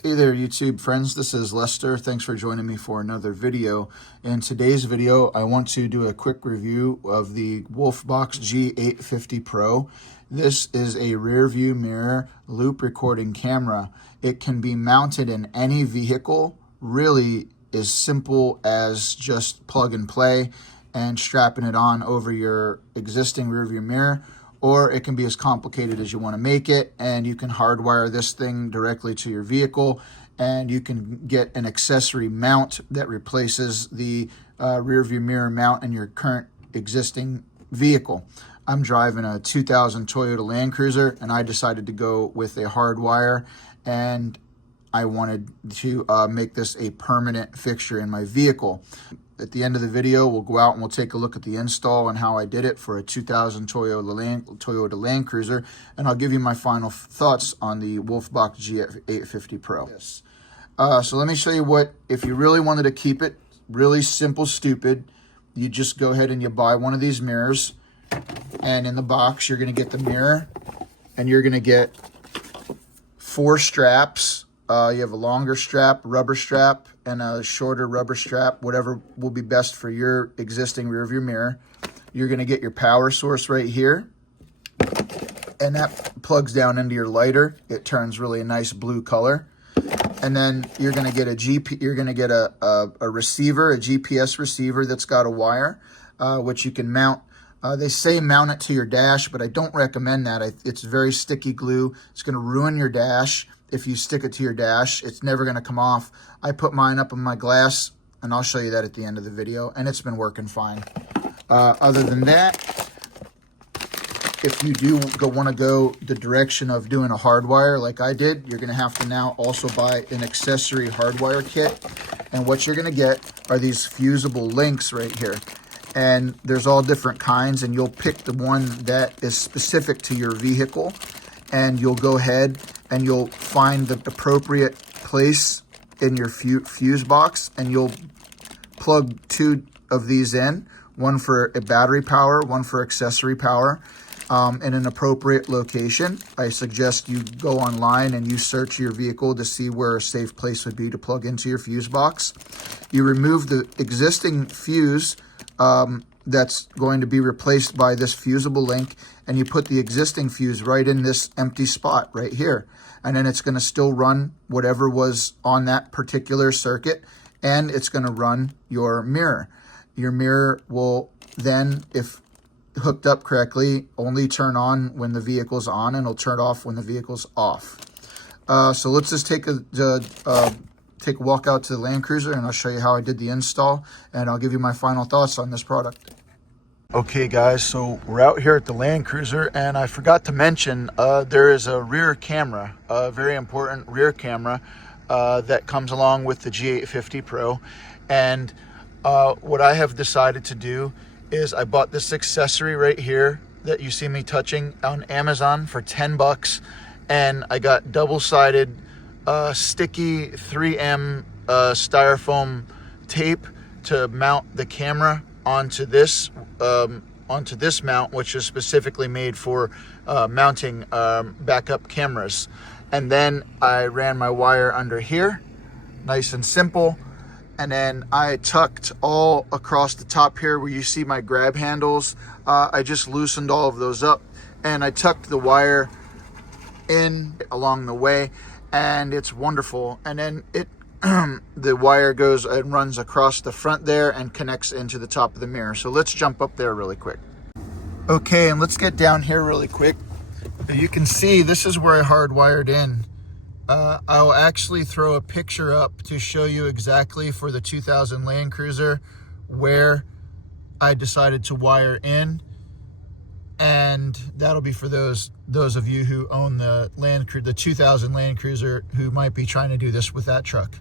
Hey there, YouTube friends. This is Lester. Thanks for joining me for another video. In today's video, I want to do a quick review of the Wolfbox G850 Pro. This is a rear view mirror loop recording camera. It can be mounted in any vehicle, really as simple as just plug and play and strapping it on over your existing rear view mirror. Or it can be as complicated as you want to make it, and you can hardwire this thing directly to your vehicle, and you can get an accessory mount that replaces the rear view mirror mount in your current existing vehicle. I'm driving a 2000 Toyota Land Cruiser, and I decided to go with a hardwire, and I wanted to make this a permanent fixture in my vehicle. At the end of the video, we'll go out and we'll take a look at the install and how I did it for a 2000 Toyota Land Cruiser, and I'll give you my final thoughts on the Wolfbox G850 Pro. Yes. So let me show you what, if you really wanted to keep it really simple, stupid, you just go ahead and you buy one of these mirrors, and in the box, you're going to get the mirror, and you're going to get 4 straps. You have a longer strap, rubber strap, and a shorter rubber strap, whatever will be best for your existing rear view mirror. You're going to get your power source right here, and that plugs down into your lighter. It turns really a nice blue color. And then you're going to get a receiver, a GPS receiver that's got a wire, which you can mount. They say mount it to your dash, but I don't recommend that. It's very sticky glue. It's going to ruin your dash. If you stick it to your dash, it's never going to come off. I put mine up on my glass, and I'll show you that at the end of the video, and it's been working fine. Other than that, if you do want to go the direction of doing a hardwire like I did, you're going to have to now also buy an accessory hardwire kit. And what you're going to get are these fusible links right here. And there's all different kinds, and you'll pick the one that is specific to your vehicle, and you'll go ahead and you'll find the appropriate place in your fuse box, and you'll plug 2 of these in, one for a battery power, one for accessory power, in an appropriate location. I suggest you go online and you search your vehicle to see where a safe place would be to plug into your fuse box. You remove the existing fuse that's going to be replaced by this fusible link, and you put the existing fuse right in this empty spot right here. And then it's going to still run whatever was on that particular circuit, and it's going to run your mirror. Your mirror will then, if hooked up correctly, only turn on when the vehicle's on, and it'll turn off when the vehicle's off. So let's just take a walk out to the Land Cruiser, and I'll show you how I did the install, and I'll give you my final thoughts on this product. Okay guys, so we're out here at the Land Cruiser, and I forgot to mention there is a rear camera, a very important rear camera that comes along with the G850 Pro. And what I have decided to do is I bought this accessory right here that you see me touching on Amazon for 10 bucks, and I got double-sided sticky 3M styrofoam tape to mount the camera onto this mount, which is specifically made for mounting backup cameras. And then I ran my wire under here, nice and simple. And then I tucked all across the top here where you see my grab handles. I just loosened all of those up, and I tucked the wire in along the way, and it's wonderful. And then the wire goes and runs across the front there and connects into the top of the mirror. So let's jump up there really quick. Okay, and let's get down here really quick. You can see this is where I hardwired in. I'll actually throw a picture up to show you exactly for the 2000 Land Cruiser where I decided to wire in, and that'll be for those of you who own the 2000 Land Cruiser who might be trying to do this with that truck.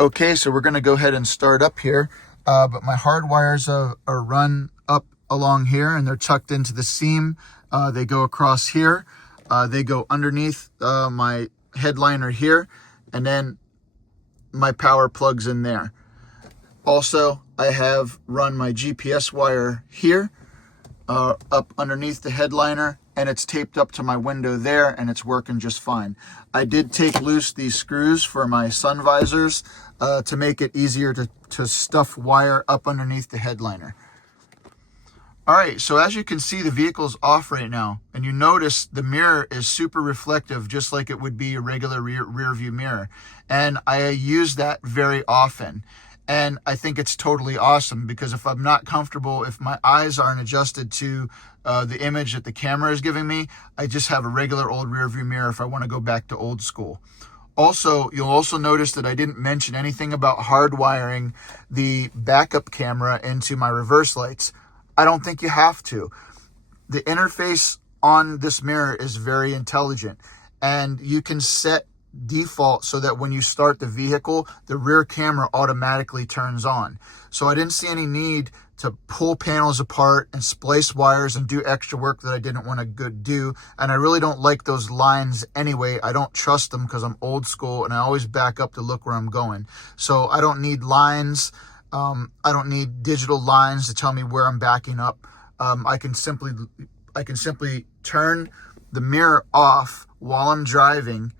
Okay, so we're going to go ahead and start up here, but my hard wires are run up along here, and they're tucked into the seam. They go across here. They go underneath my headliner here, and then my power plugs in there. Also, I have run my GPS wire here, up underneath the headliner, and it's taped up to my window there, and it's working just fine. I did take loose these screws for my sun visors to make it easier to stuff wire up underneath the headliner. All right, so as you can see, the vehicle's off right now, and you notice the mirror is super reflective, just like it would be a regular rear view mirror. And I use that very often. And I think it's totally awesome, because if I'm not comfortable, if my eyes aren't adjusted to the image that the camera is giving me, I just have a regular old rear view mirror if I want to go back to old school. Also, you'll also notice that I didn't mention anything about hardwiring the backup camera into my reverse lights. I don't think you have to. The interface on this mirror is very intelligent, and you can set default so that when you start the vehicle, the rear camera automatically turns on. So I didn't see any need to pull panels apart and splice wires and do extra work that I didn't want to do. And I really don't like those lines anyway. I don't trust them because I'm old school and I always back up to look where I'm going. So I don't need lines. I don't need digital lines to tell me where I'm backing up. I can simply turn the mirror off while I'm driving,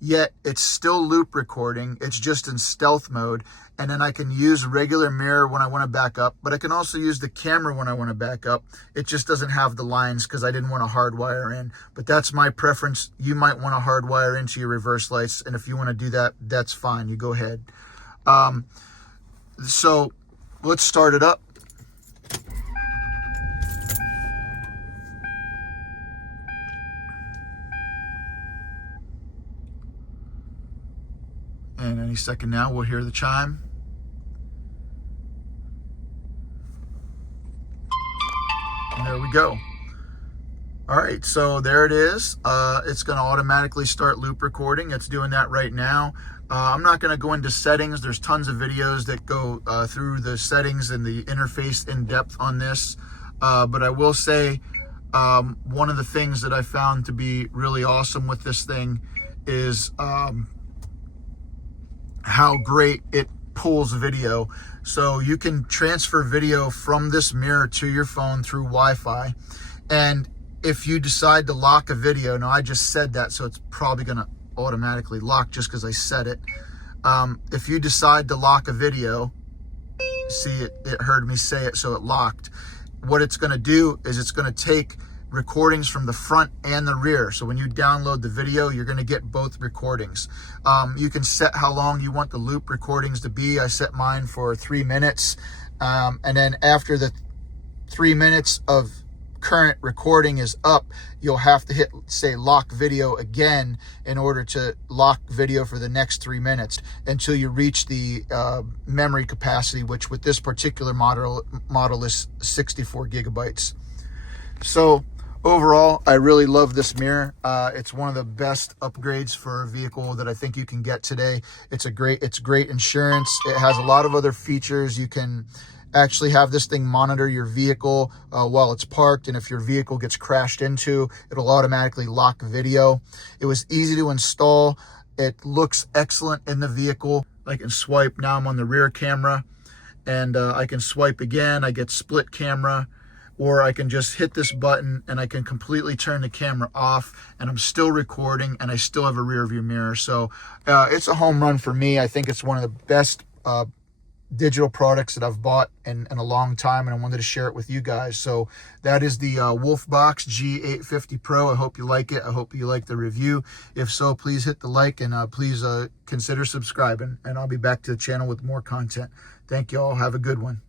yet it's still loop recording. It's just in stealth mode. And then I can use regular mirror when I want to back up, but I can also use the camera when I want to back up. It just doesn't have the lines because I didn't want to hardwire in, but that's my preference. You might want to hardwire into your reverse lights. And if you want to do that, that's fine. You go ahead. So let's start it up. And any second now, we'll hear the chime. And there we go. All right, so there it is. It's going to automatically start loop recording. It's doing that right now. I'm not going to go into settings. There's tons of videos that go through the settings and the interface in depth on this. But I will say one of the things that I found to be really awesome with this thing is how great it pulls video. So you can transfer video from this mirror to your phone through Wi-Fi. And if you decide to lock a video, now I just said that, so it's probably going to automatically lock just because I said it. If you decide to lock a video, see it heard me say it, so it locked. What it's going to do is it's going to take recordings from the front and the rear. So when you download the video, you're going to get both recordings. You can set how long you want the loop recordings to be. I set mine for 3 minutes. And then after the 3 minutes of current recording is up, you'll have to hit, say, lock video again in order to lock video for the next 3 minutes until you reach the memory capacity, which with this particular model is 64 gigabytes. So overall, I really love this mirror. It's one of the best upgrades for a vehicle that I think you can get today. It's great insurance. It has a lot of other features. You can actually have this thing monitor your vehicle while it's parked, and if your vehicle gets crashed into, it'll automatically lock video. It was easy to install. It looks excellent in the vehicle. I can swipe. Now I'm on the rear camera, and I can swipe again. I get split camera, or I can just hit this button and I can completely turn the camera off, and I'm still recording, and I still have a rear view mirror. So it's a home run for me. I think it's one of the best digital products that I've bought in a long time, and I wanted to share it with you guys. So that is the Wolfbox G850 Pro. I hope you like it. I hope you like the review. If so, please hit the like, and please consider subscribing, and I'll be back to the channel with more content. Thank you all. Have a good one.